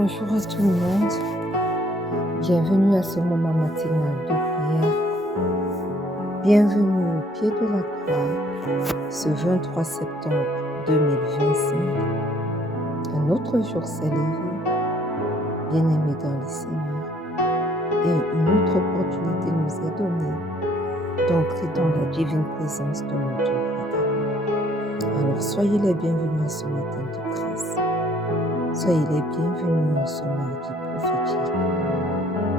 Bonjour à tout le monde. Bienvenue à ce moment matinal de prière. Bienvenue au pied de la croix, ce 23 septembre 2025. Un autre jour s'est levé, bien-aimé dans le Seigneur, et une autre opportunité nous est donnée d'entrer dans la divine présence de notre Rédempteur. Alors soyez les bienvenus à ce matin de grâce. Soyez les bienvenus en ce mardi prophétique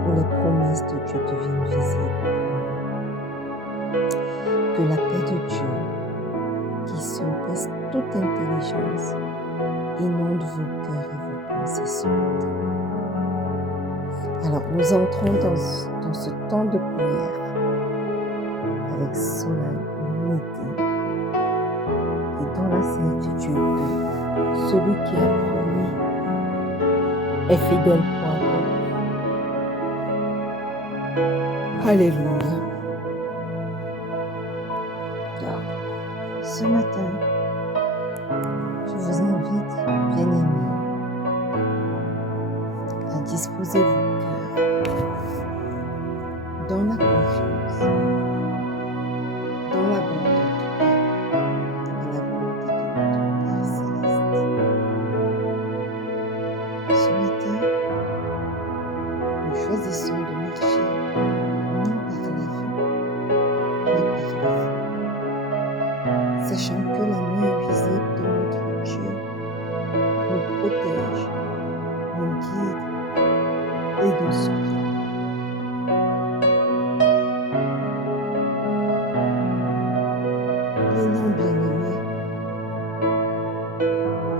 où les promesses de Dieu deviennent visibles pour nous. Que la paix de Dieu, qui surpasse toute intelligence, inonde vos cœurs et vos pensées ce matin. Alors nous entrons dans ce temps de prière avec solennité et dans la certitude que celui qui a promis est fidèle pour accomplir. Alléluia. Alors, ce matin, je vous invite, bien-aimés, à disposer vos cœurs dans la confiance, dans l'abandon à la volonté de notre Père Céleste. Ce matin, nous choisissons de marcher non par la vue, mais par la foi, sachant que la main invisible de notre Dieu nous protège, nous guide et nous suit. Maintenant, bien-aimés,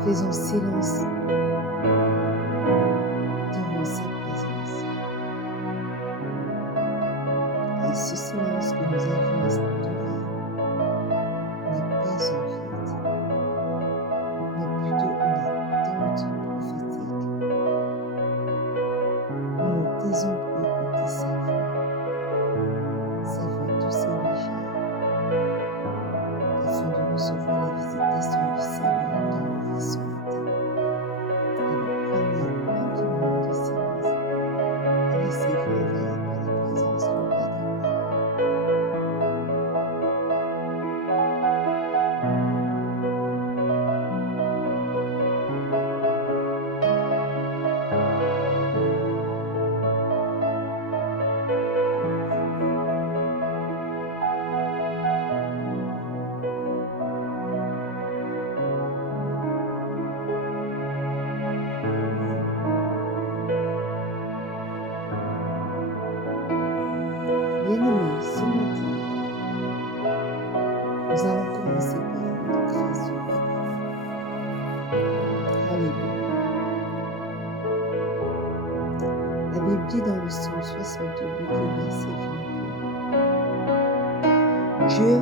faisons silence devant sa présence. Et ce silence que nous avons instauré n'est pas un vide, mais plutôt une attente prophétique. Nous nous taisons pour écouter sa voix douce et légère, afin de recevoir la visitation du Seigneur dans nos vies ce matin. Alors prenez un petit moment de silence et laissez-vous envahir par la présence du Roi des Rois. Bien-aimés, ce matin, nous allons commencer par rendre grâce au Roi des Rois. Alléluia. La Bible dit dans le psaume 68, le verset 22, Dieu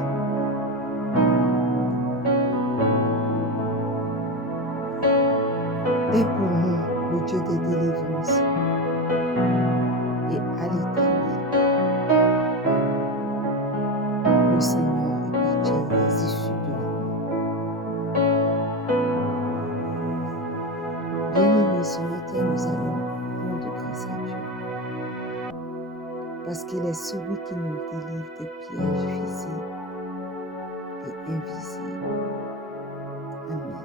est pour nous le Dieu des délivrances et à l'éternel, le Seigneur appartient aux issues de la mort. Bien-aimés, ce matin, nous allons rendre grâce à Dieu parce qu'il est celui qui nous délivre des pièges visibles et invisibles. Amen.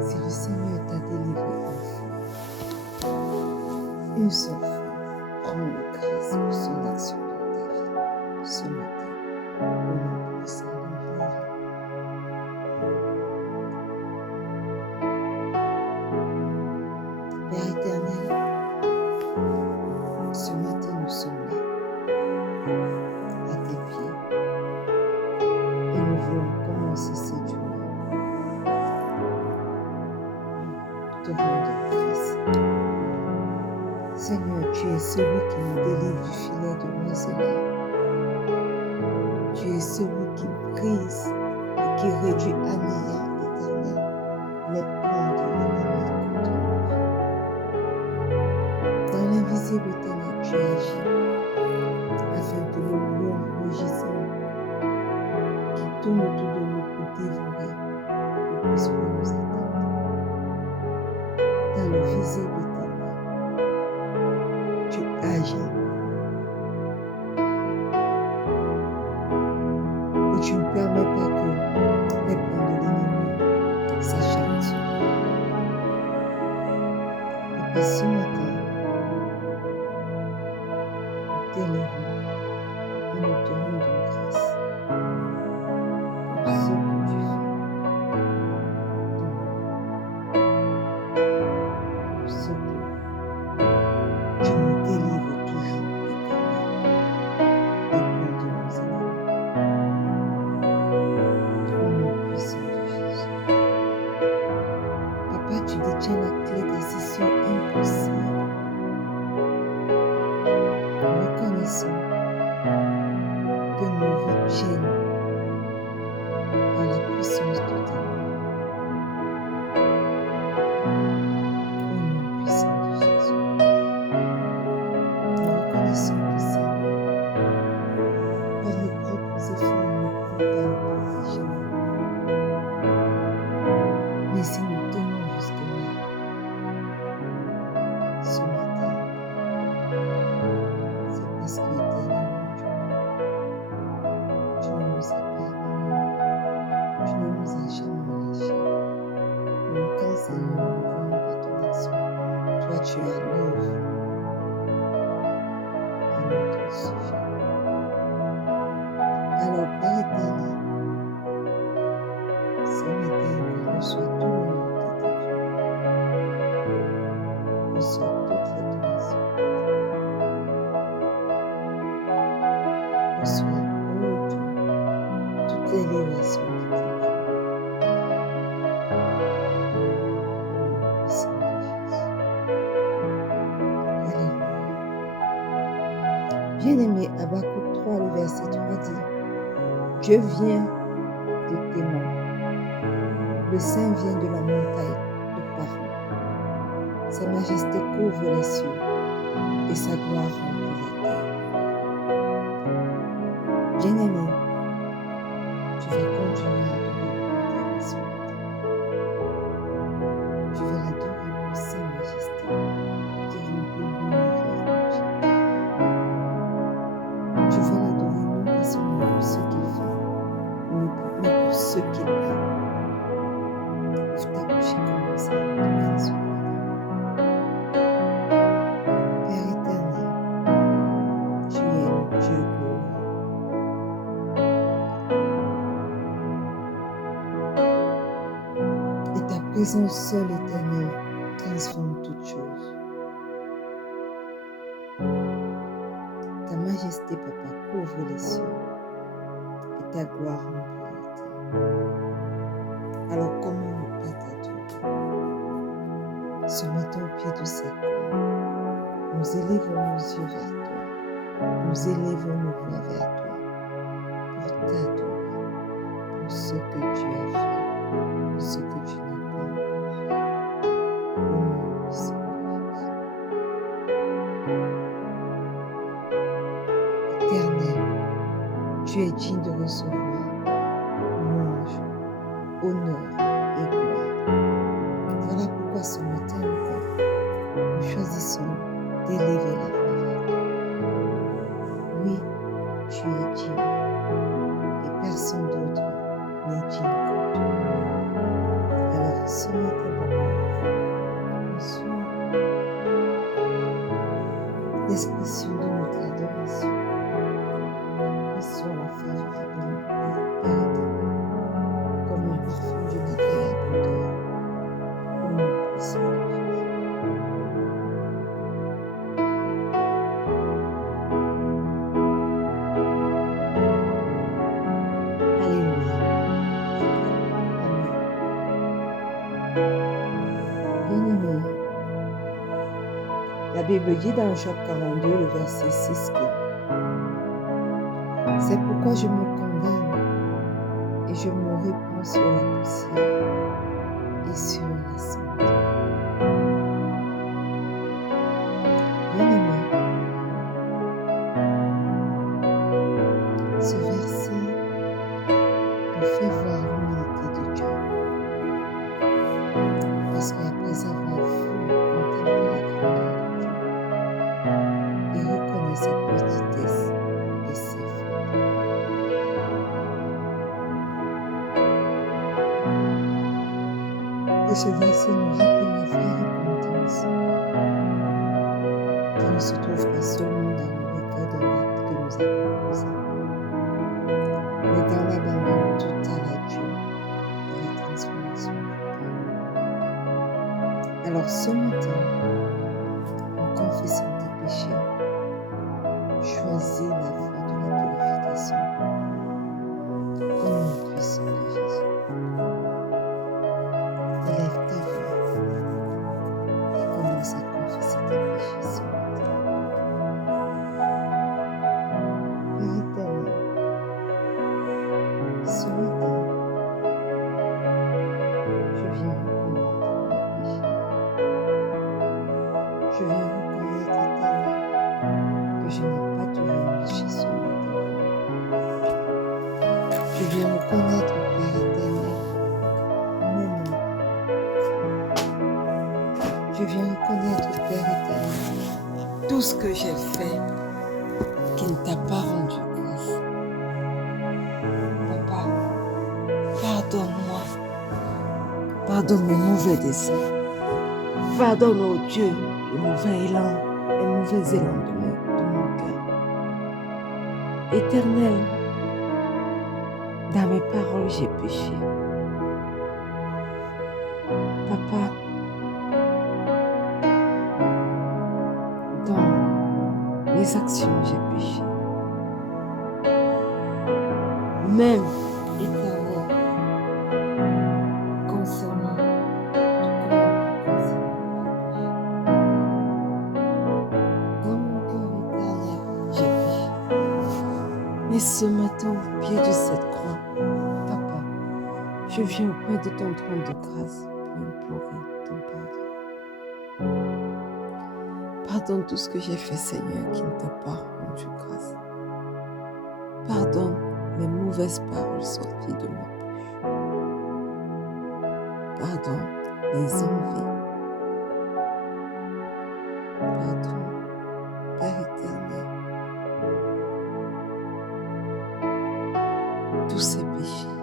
Si le Seigneur t'a délivré une seule fois, rends-le grâce pour son action dans ta vie ce matin. Au nom de Saint. Père éternel, ce matin nous sommes là, à tes pieds, et nous voulons commencer cette journée te rendre grâce. Seigneur, tu es celui qui nous délivre du filet de l'oiseleur. Tu es celui qui brise et qui réduit à néant éternel les plans de l'ennemi contre nous. Dans l'invisible éternel, tu agis afin que le lion rugissant qui tourne autour de nous pour dévorer ne puisse pas nous atteindre. dans le visible éternel. Tu agis et tu ne permets pas que les plans de l'ennemi s'acharnent sur nous. Et ce matin, nous t'élèvons et nous te rendons grâce pour ce que tu fais pour ce que tu nous délivres toujours, Éternel, des plans de nos ennemis. Au nom puissant de Jésus. Papa, tu détiens la clé des issues impossibles. Nous reconnaissons que nos vies tiennent par la puissance de tes mains. Au nom puissant de Jésus. Nous reconnaissons que Seigneur, par nos propres efforts, nous ne pouvons pas nous protéger. Mais si nous tenons jusque-là, ce matin, c'est parce que éternellement, tu ne nous as pas abandonnés. Tu ne nous as jamais lâchés. Donc quand Seigneur, nous voyons par ton action, toi tu es à l'œuvre à notre sujet. Alors Père éternel, ce matin, reçois tout l'honneur qui t'est dû. Reçois toute l'adoration. Reçois, oh Dieu, toute l'élévation qui t'est due. Au nom puissant de Jésus. Alléluia. Bien-aimé, Habakkuk 3, le verset 3 dit, Dieu vient de Téman, le Saint vient de la montagne de Paran. Sa majesté couvre les cieux et sa gloire remplit la terre. Bien-aimé, tu vas continuer à adorer le Père ce matin. Tu vas l'adorer pour sa majesté qui remplit l'univers entier. Tu vas l'adorer non pas seulement pour ce qu'il fait, mais pour ce qu'il est. Ouvre ta bouche et commence à l'adorer ce matin. Père éternel, tu es le Dieu glorieux. Et ta présence seule, éternelle, transforme toutes choses. Ta majesté, Papa, couvre les cieux et ta gloire remplit la terre. Alors comment ne pas t'adorer? Ce matin au pied de ces croix, nous élevons nos yeux vers toi. Nous élevons nos voix vers toi pour t'adorer pour ce que tu as fait, pour ce que tu n'as pas encore fait. Au nom puissant de Jésus. Éternel, tu es digne de recevoir louange, honneur et gloire. Voilà pourquoi ce matin encore, nous choisissons d'élever la voix vers toi. Oui, tu es digne et personne d'autre n'est digne comme toi. Alors ce matin, Papa, reçois l'expression de notre adoration. Reçois la favorable et éternelle comme un parfum d'une agréable odeur. Au nom puissant de Jésus. Alléluia. Amen. Bien-aimé, la Bible dit dans Job 42, le verset 6 que c'est pourquoi je me condamne et je me répands sur la poussière et sur la cendre. Bien-aimé, ce verset nous fait voir l'humilité de Dieu. Parce qu'après avoir vu ce verset nous rappelle la vraie repentance, qui ne se trouve pas seulement dans le regret d'un acte que nous avons posé, mais dans l'abandon total à Dieu et la transformation du cœur. Alors ce matin, en confessant tes péchés, choisis la voie de la purification au nom puissant de Jésus. Élève ta voix et commence à confesser tes péchés ce matin. Père éternel, ce matin, je viens reconnaître mes péchés. Je viens reconnaître, éternel, que je n'ai pas toujours marché selon ta voie. Je viens reconnaître, Père éternel, mes noms. Je viens reconnaître, Père éternel, tout ce que j'ai fait qui ne t'a pas rendu grâce. Papa, pardonne-moi. Pardonne mes mauvais desseins. Pardonne, oh Dieu, le mauvais élan de mon cœur. Éternel, dans mes paroles, j'ai péché. Papa, dans mes actions, j'ai péché. Même, éternel, concernant tout comment dans mon cœur éternel, j'ai péché. Mais ce matin, au pied de cette croix, Papa, je viens auprès de ton trône de grâce pour implorer ton pardon. Pardonne tout ce que j'ai fait, Seigneur, qui ne t'a pas rendu grâce. Pardonne les mauvaises paroles sorties de ma bouche. Pardonne les envies. Pardonne, Père éternel, tous ces péchés.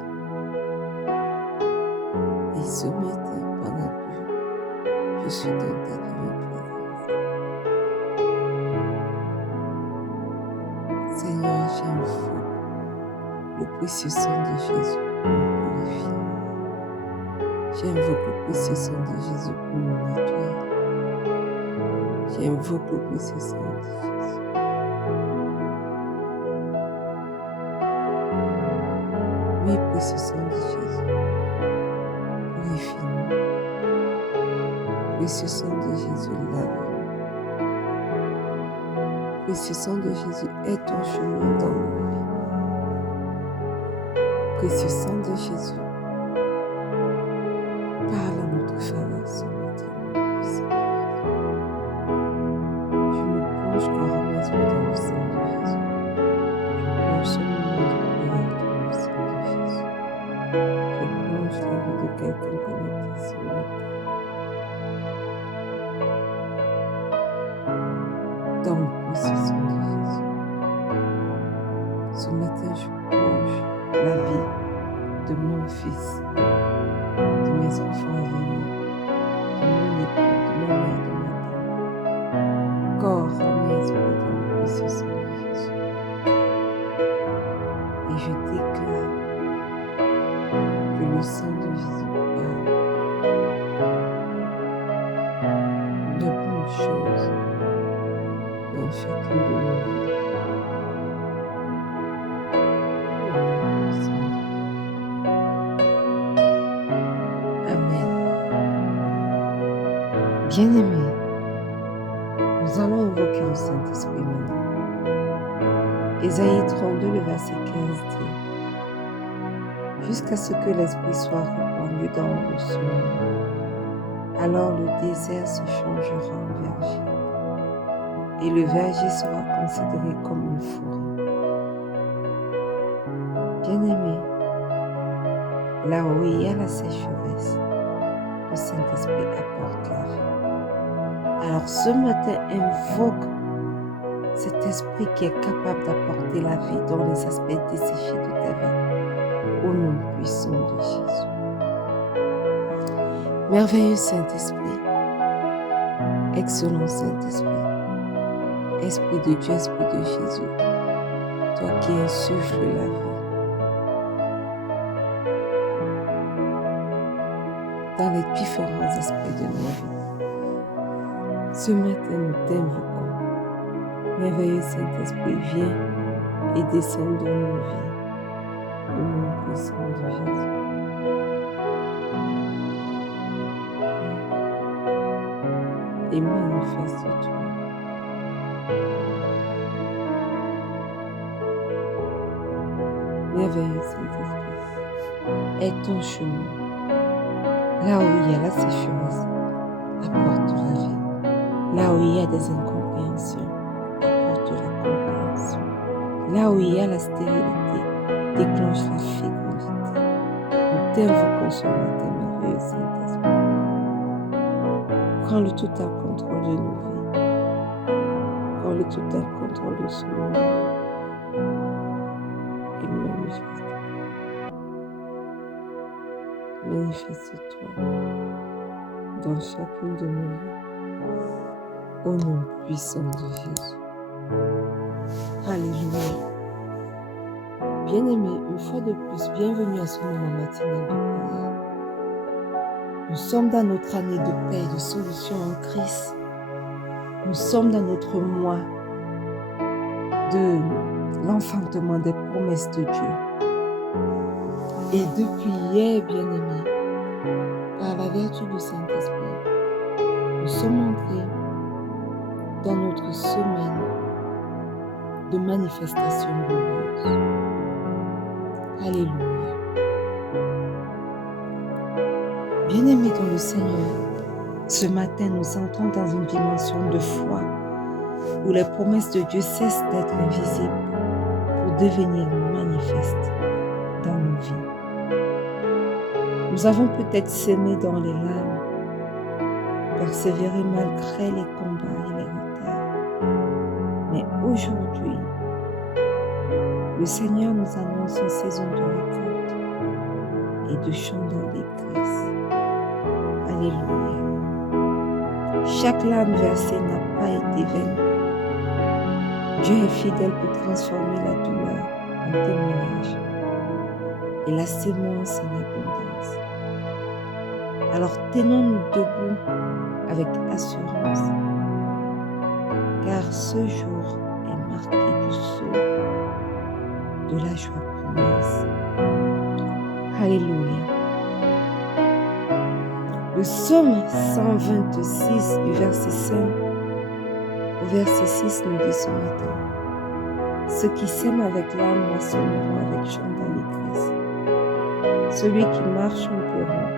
Et ce matin, pendant que je suis dans ta divine présence, Seigneur, j'invoque le précieux sang de Jésus pour me purifier. J'invoque le précieux sang de Jésus pour me nettoyer. J'invoque le précieux sang de Jésus. Oui, précieux sang de Jésus, purifie-nous. Précieux sang de Jésus, lave-nous. Précieux sang de Jésus, aide ton chemin dans nos vies. Précieux sang de Jésus, parle à notre faveur ce matin, mon puissant Jésus. Je me plonge corps en esprit dans le sang de Jésus. Je plonge ce moment de prière dans le sang de Jésus. Je plonge la vie de quelqu'un connecté ce matin dans le précieux sang de Jésus. Ce matin, je plonge la vie de mon fils, de mes enfants à venir, de mon époux, de ma mère, de ma tante. Corps, âme et esprit dans le précieux sang de Jésus. Et je déclare que le sang de Jésus parle de bonnes choses dans chacune de nos vies. Amen. Bien-aimés, nous allons invoquer le Saint-Esprit maintenant. Ésaïe 32, le verset 15 dit: jusqu'à ce que l'Esprit soit répandu dans le ciel, alors le désert se changera en verger, et le verger sera considéré comme une forêt. Bien-aimés, là où il y a la sécheresse, le Saint-Esprit apporte la vie. Alors ce matin, invoque cet esprit qui est capable d'apporter la vie dans les aspects desséchés de ta vie, au nom puissant de Jésus. Merveilleux Saint-Esprit, excellent Saint-Esprit, Esprit de Dieu, Esprit de Jésus, toi qui insuffles la vie dans les différents aspects de nos vies. Ce matin, nous t'invoquons. Merveilleux Saint-Esprit, viens et descends dans nos vies, au nom puissant de Jésus. Et manifeste-toi. Merveilleux Saint-Esprit, aide ton chemin. Là où il y a la sécheresse, apporte la vie. Là où il y a des incompréhensions, apporte la compréhension. Là où il y a la stérilité, déclenche la fécondité. Nous t'invoquons ce matin, merveilleux Saint-Esprit. Prends le total contrôle de nos vies. Prends le total contrôle de ce monde. Et manifeste-toi dans chacune de nos vies. Au nom puissant de Jésus. Alléluia. Bien-aimés, une fois de plus, bienvenue à ce moment matinal de prière. Nous sommes dans notre année de paix et de solution en Christ. Nous sommes dans notre mois de l'enfantement des promesses de Dieu. Et depuis hier, bien-aimés, par la vertu du Saint-Esprit, nous sommes entrés dans notre semaine de manifestation glorieuse. Alléluia. Bien-aimés dans le Seigneur, ce matin, nous entrons dans une dimension de foi où les promesses de Dieu cessent d'être invisibles pour devenir manifestes dans nos vies. Nous avons peut-être semé dans les larmes, persévéré malgré les combats et les retards. Mais aujourd'hui, le Seigneur nous annonce une saison de récolte et de chants d'allégresse. Alléluia. Chaque larme versée n'a pas été vaine. Dieu est fidèle pour transformer la douleur en témoignage et la sémence en abondance. Alors tenons-nous debout avec assurance, car ce jour est marqué du sceau de la joie promise. Alléluia. Le psaume 126 du verset 5 au verset 6 nous dit ce matin: ceux qui sèment avec larmes moissonneront avec chant d'allégresse. Celui qui marche en pleurant,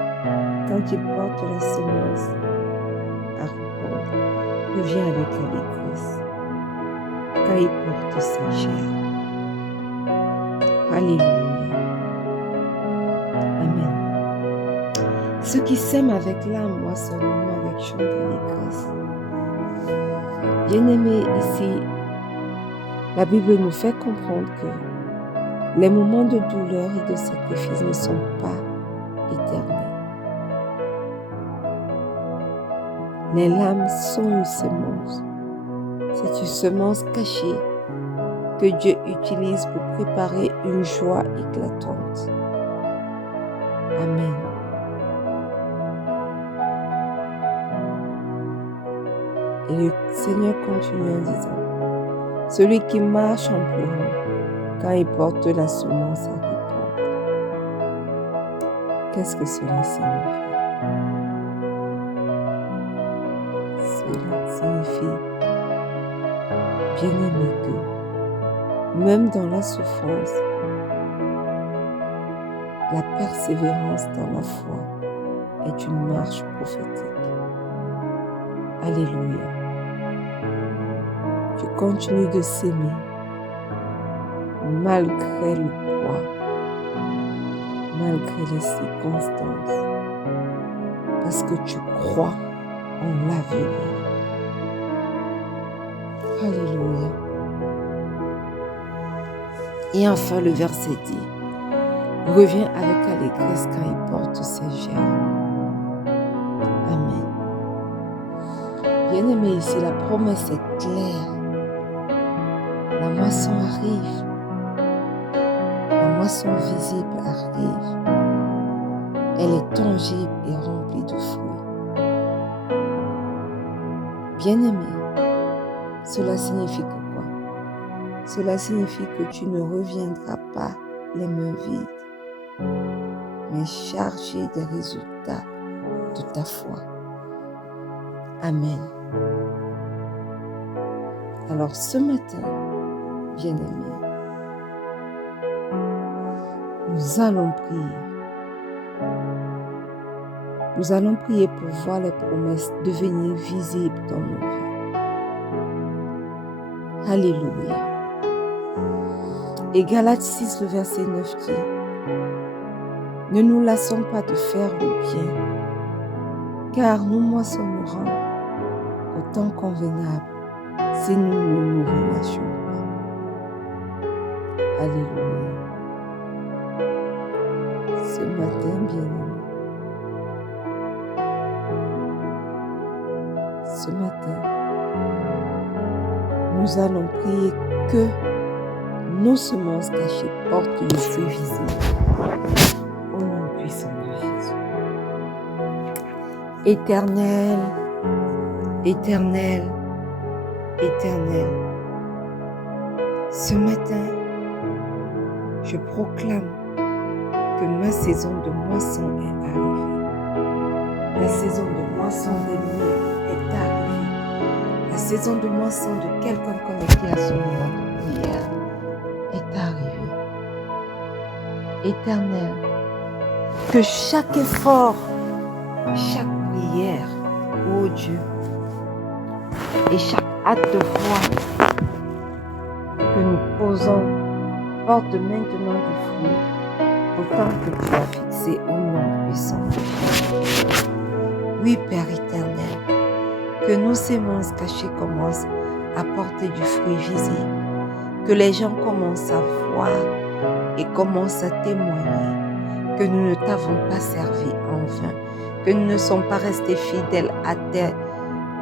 quand il porte la semence à répandre, revient avec allégresse, quand il porte sa chair. Alléluia. Amen. Ceux qui sèment avec larmes moissonneront avec chant d'allégresse. Bien-aimés, ici, la Bible nous fait comprendre que les moments de douleur et de sacrifice ne sont pas éternels. Les larmes sont une semence. C'est une semence cachée que Dieu utilise pour préparer une joie éclatante. Amen. Et le Seigneur continue en disant: celui qui marche en pleurant, quand il porte la semence à répandre. Qu'est-ce que cela signifie? Cela signifie, bien-aimé, que même dans la souffrance, la persévérance dans la foi est une marche prophétique. Alléluia. Tu continues de s'aimer malgré le poids, malgré les circonstances, parce que tu crois en l'avenir. Alléluia. Et enfin, le verset dit: reviens avec allégresse quand il porte ses germes. Bien-aimé, ici la promesse est claire. La moisson arrive. La moisson visible arrive. Elle est tangible et remplie de fruits. Bien-aimé, cela signifie que quoi? Cela signifie que tu ne reviendras pas les mains vides, mais chargé des résultats de ta foi. Amen. Alors ce matin, bien-aimé, nous allons prier. Nous allons prier pour voir les promesses devenir visibles dans nos vies. Alléluia. Et Galates 6, le verset 9 dit, « Ne nous lassons pas de faire le bien, car nous moissonnerons au temps convenable si nous ne nous relâchons pas. » Alléluia. Ce matin, bien-aimé, ce matin, nous allons prier que nos semences cachées portent le fruit visible. Au nom puissant de Jésus. Éternel, éternel, éternel, ce matin, je proclame que ma saison de moisson est arrivée. La saison de moisson des miens est arrivée. La saison de moisson de quelqu'un connecté à son moment de prière est arrivée. Éternel, que chaque effort, chaque prière, ô Dieu, et chaque acte de foi que nous posons porte maintenant du fruit, autant que tu as fixé au nom puissant de Jésus. Oui, Père éternel, que nos semences cachées commencent à porter du fruit visible, que les gens commencent à voir et commencent à témoigner que nous ne t'avons pas servi en vain, que nous ne sommes pas restés fidèles à tes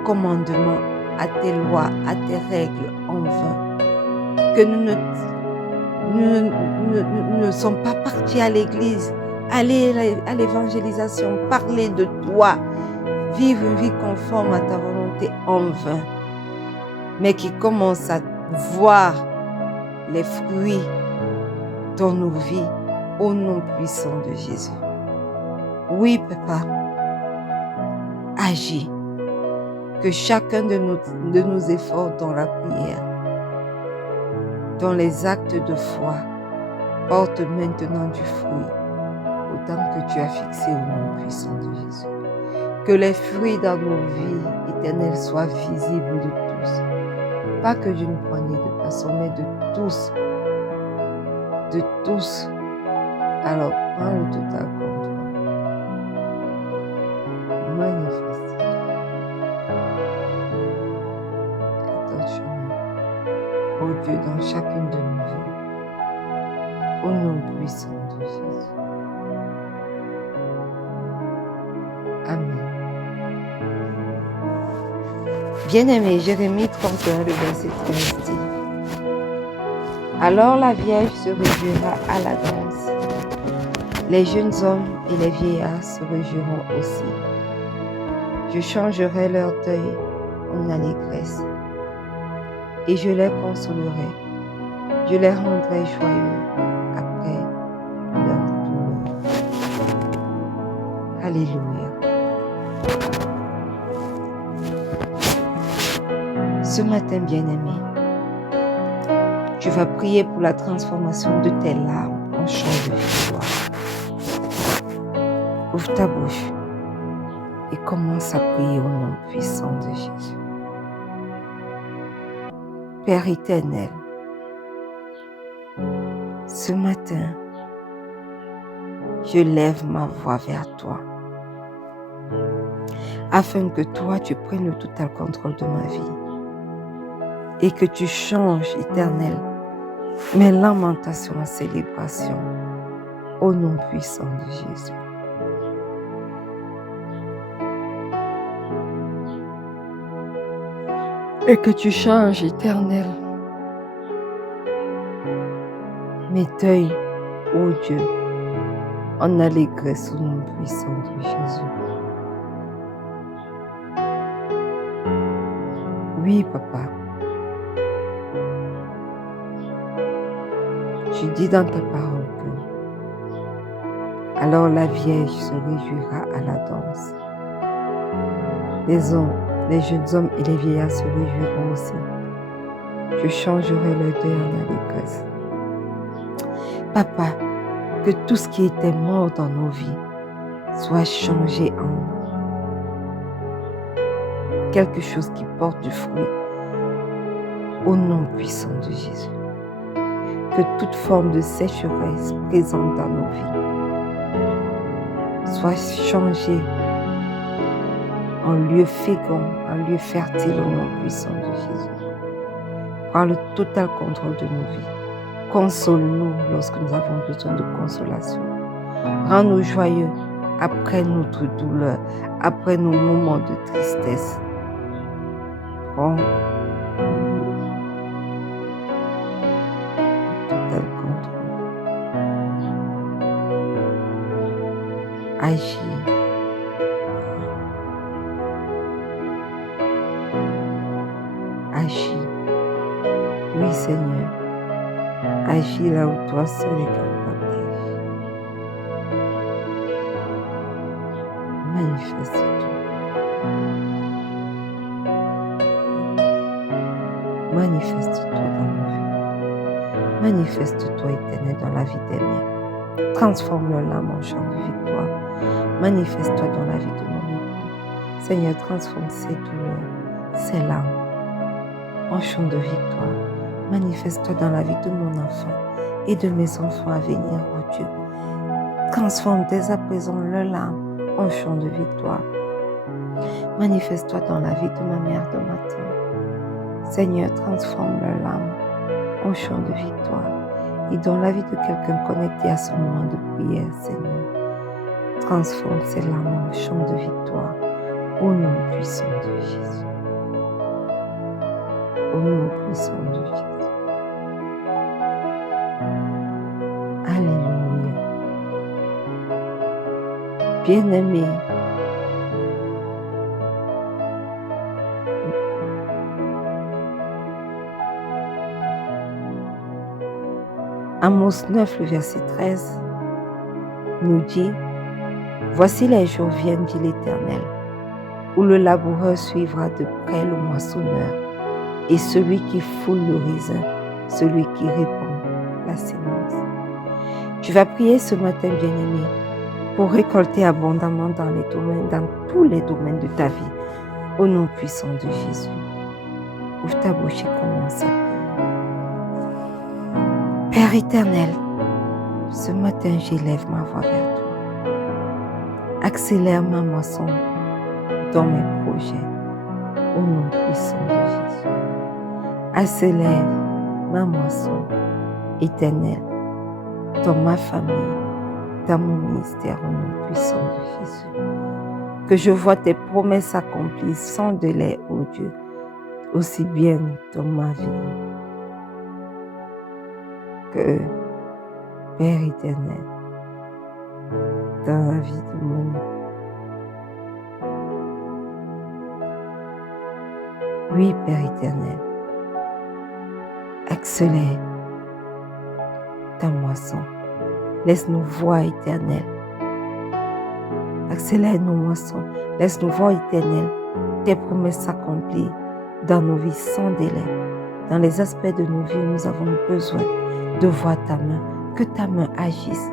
commandements, à tes lois, à tes règles en vain, que nous ne sommes pas partis à l'église, aller à l'évangélisation, parler de toi, vivre une vie conforme à ta volonté en vain, mais qui commence à voir les fruits dans nos vies au nom puissant de Jésus. Oui, Papa, agis, que chacun de nos efforts dans la prière, dans les actes de foi, porte maintenant du fruit, autant que tu as fixé au nom puissant de Jésus. Que les fruits dans nos vies éternelles soient visibles de tous, pas que d'une poignée de personnes, mais de tous. De tous. Alors, prends le total contrôle. Manifeste-toi. Touche-nous, ô Dieu, dans chacune de nos vies. Au nom puissant de Jésus. Amen. Bien-aimé, Jérémie 31, le verset 13 dit, « Alors la Vierge se réjouira à la danse. Les jeunes hommes et les vieillards se réjouiront aussi. Je changerai leur deuil en allégresse et je les consolerai. Je les rendrai joyeux après leur douleur. » Alléluia. Ce matin, bien-aimé, tu vas prier pour la transformation de tes larmes en chants de victoire. Ouvre ta bouche et commence à prier au nom puissant de Jésus. Père éternel, ce matin, je lève ma voix vers toi, afin que toi, tu prennes le total contrôle de ma vie et que tu changes, éternel, mes lamentations en célébration, au nom puissant de Jésus. et que tu changes, Éternel, mes deuils, ô Dieu, en allégresse au nom puissant de Jésus. Oui, Papa, tu dis dans ta parole que alors la Vierge se réjouira à la danse. Les jeunes hommes et les vieillards se réjouiront aussi. Je changerai leur deuil en allégresse. Papa, que tout ce qui était mort dans nos vies soit changé en quelque chose qui porte du fruit au nom puissant de Jésus. Que toute forme de sécheresse présente dans nos vies soit changée en lieu fécond, en lieu fertile au nom puissant de Jésus. Prends le total contrôle de nos vies. Console-nous lorsque nous avons besoin de consolation. Rends-nous joyeux après notre douleur, après nos moments de tristesse. Prends total contrôle. Agis. Agis. Oui, Seigneur. Agis là où toi seul es capable d'agir. Manifeste-toi. Manifeste-toi dans nos vies. Manifeste-toi, Éternel, dans la vie des miens. Transforme leur âme en chant de victoire. Manifeste-toi dans la vie de mon époux. Seigneur, transforme ses douleurs, ses larmes en chant de victoire. Manifeste-toi dans la vie de mon enfant et de mes enfants à venir, oh Dieu. Transforme dès à présent leurs larmes en chant de victoire. Manifeste-toi dans la vie de ma mère, de ma tante. Seigneur, transforme leurs larmes en chant de victoire. Et dans la vie de quelqu'un connecté à ce moment de prière, Seigneur, transforme ces larmes en chant de victoire au nom puissant de Jésus. Au nom puissant de Jésus. Alléluia. Bien-aimé, Amos 9, le verset 13, nous dit « Voici les jours viennent, dit l'Éternel, où le laboureur suivra de près le moissonneur, et celui qui foule le raisin, celui qui répand la sémence. » Tu vas prier ce matin, bien-aimé, pour récolter abondamment dans tous les domaines de ta vie, au nom puissant de Jésus. Ouvre ta bouche et commence à prier. Père éternel, ce matin j'élève ma voix vers toi. Accélère ma moisson dans mes projets, au nom puissant de Jésus. Accélère ma moisson éternelle dans ma famille, dans mon ministère, au nom puissant de Jésus. Que je vois tes promesses accomplies sans délai, ô Dieu, aussi bien dans ma vie que, Père éternel, dans la vie de mon époux. Oui, Père éternel, accélère ta moisson. Laisse-nous voir, éternel. Accélère nos moissons. Laisse-nous voir, éternel, tes promesses accomplies dans nos vies sans délai. Dans les aspects de nos vies, nous avons besoin de voir ta main, que ta main agisse.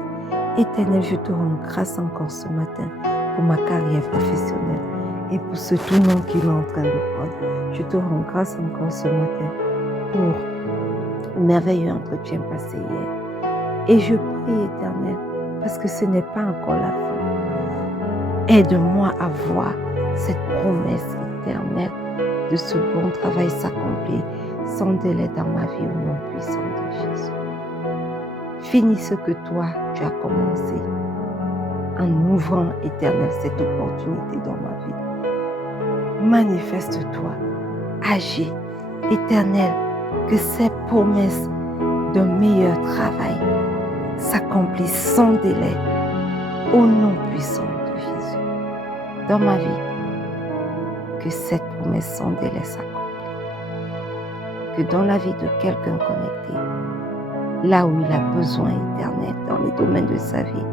Éternel, je te rends grâce encore ce matin pour ma carrière professionnelle et pour ce tournant qu'il est en train de prendre. Je te rends grâce encore ce matin pour le merveilleux entretien passé hier. Et je prie, éternel, parce que ce n'est pas encore la fin. Aide-moi à voir cette promesse éternelle de ce bon travail s'accomplir sans délai dans ma vie au nom puissant de Jésus. Finis ce que toi, tu as commencé en ouvrant, éternel, cette opportunité dans ma vie. Manifeste-toi, agis Éternel, que ces promesses d'un meilleur travail s'accomplissent sans délai au nom puissant de Jésus. Dans ma vie, que cette promesse sans délai s'accomplisse. Que dans la vie de quelqu'un connecté, là où il a besoin, Éternel, dans les domaines de sa vie,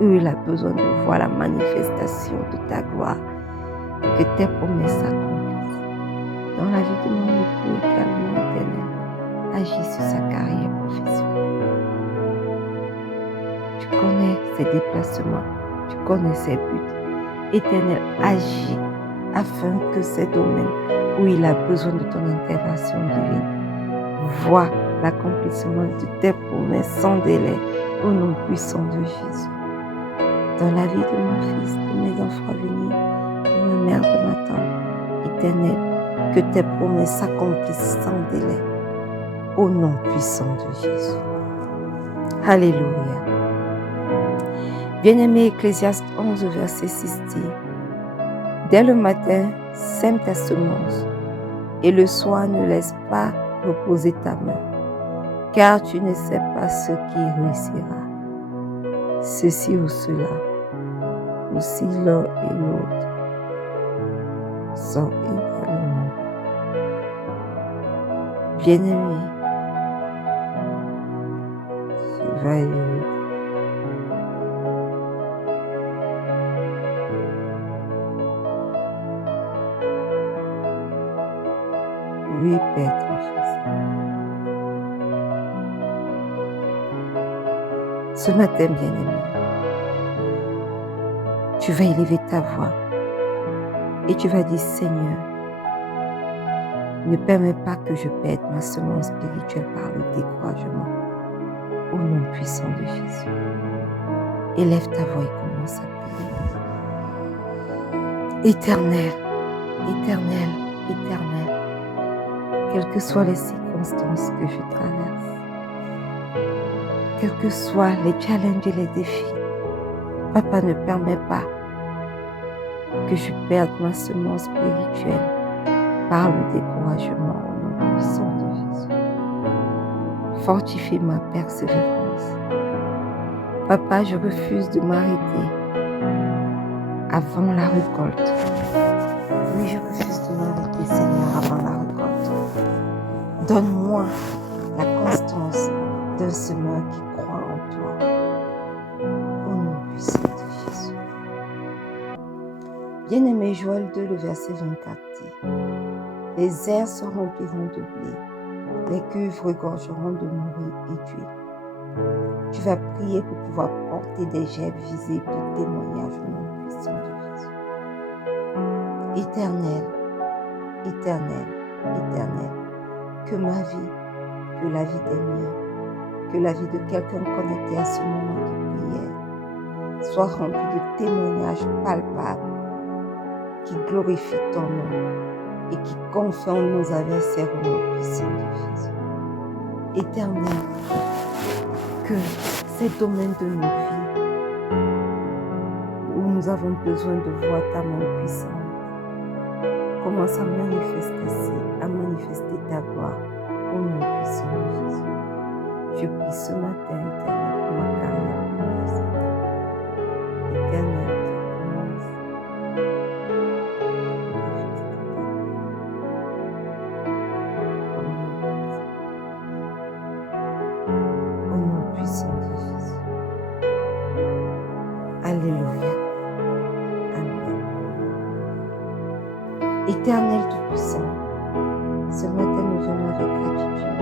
où il a besoin de voir la manifestation de ta gloire, que tes promesses s'accomplissent. Dans la vie de mon époux également, Éternel, agis sur sa carrière professionnelle. Tu connais ses déplacements, tu connais ses buts. Éternel, agis afin que ces domaines où il a besoin de ton intervention divine voient l'accomplissement de tes promesses sans délai au nom puissant de Jésus. Dans la vie de mon fils, de mes enfants à venir, de ma mère, de ma tante, Éternel, que tes promesses s'accomplissent sans délai au nom puissant de Jésus. Alléluia. Bien-aimé, Ecclésiaste 11, verset 6 dit: dès le matin, sème ta semence, et le soir ne laisse pas reposer ta main, car tu ne sais pas ce qui réussira. Ceci ou cela, aussi l'un et l'autre sont également. Bien-aimé, tu vas aimer. Oui, Père, ton fils. Ce matin, bien-aimé, tu vas élever ta voix et tu vas dire: Seigneur, ne permets pas que je perde ma semence spirituelle par le découragement, au nom puissant de Jésus. Élève ta voix et commence à prier. Éternel, éternel, éternel, quelles que soient les circonstances que je traverse, quels que soient les challenges et les défis, Papa, ne permet pas que je perde ma semence spirituelle par le découragement au nom puissant de Jésus. Fortifie ma persévérance. Papa, je refuse de m'arrêter avant la récolte. Oui, je refuse de m'arrêter, Seigneur, avant la récolte. Donne-moi la constance d'un semeur qui croit en toi. Au nom puissant de Jésus. Bien-aimé, Joël 2, le verset 24 dit: les airs se rempliront de blé, les cuves regorgeront de mouris et d'huile. Tu vas prier pour pouvoir porter des gerbes visibles de témoignage au nom puissant de Jésus. Éternel, éternel, éternel, que ma vie, que la vie des miens, que la vie de quelqu'un connecté à ce moment de prière soit remplie de témoignages palpables qui glorifient ton nom et qui confirment nos adversaires au nom puissant de Jésus. Éternel, que ces domaines de nos vies où nous avons besoin de voir ta main puissante commence à manifester ta gloire au nom puissant de Jésus. Je prie ce matin, éternel, pour ma carrière professionnelle. Éternel, tu commences à manifester ta gloire au nom puissant de Jésus. Alléluia. Amen. Éternel Tout-Puissant, ce matin nous venons avec gratitude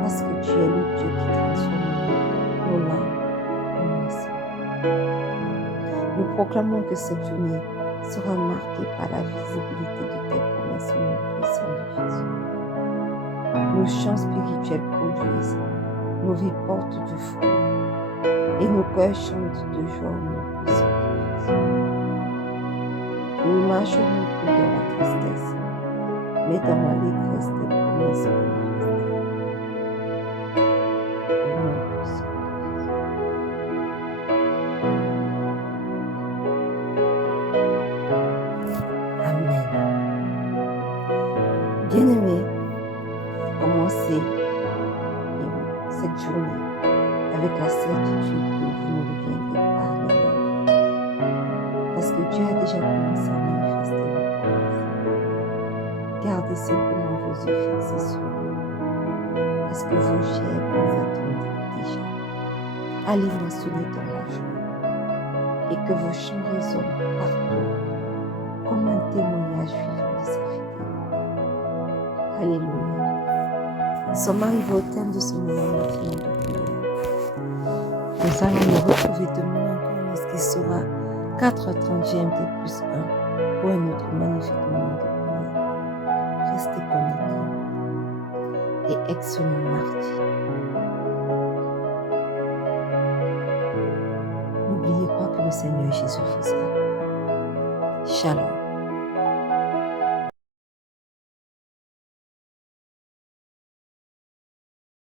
parce que tu es le Dieu qui transforme nos larmes en moissons. Nous proclamons que cette journée sera marquée par la visibilité de tes promesses au nom puissant de Jésus. Nos champs spirituels produisent, nos vies portent du fruit et nos cœurs chantent de joie au nom puissant de Jésus. Nous ne marcherons plus dans la tristesse, mais dans l'allégresse des promesses manifestées. Au nom puissant de Jésus. Amen. Bien-aimés, commencer cette journée avec la certitude que vous ne reviendrez pas les mêmes. Parce que Dieu a déjà commencé à manifester vos promesses. Gardez simplement vos yeux fixés sur lui. Parce que vos chaînes vous attendent déjà. Allez moissonner dans la joie. Et que vos chants résonnent partout comme un témoignage vivant de sa fidélité. Alléluia. Nous sommes arrivés au terme de ce moment maintenant de prière. Nous allons nous retrouver demain encore lorsqu'il sera 4h30 GMT plus 1 pour un autre magnifique moment de prière. Restez connectés et excellent mardi. N'oubliez pas que le Seigneur Jésus vous aime. Shalom.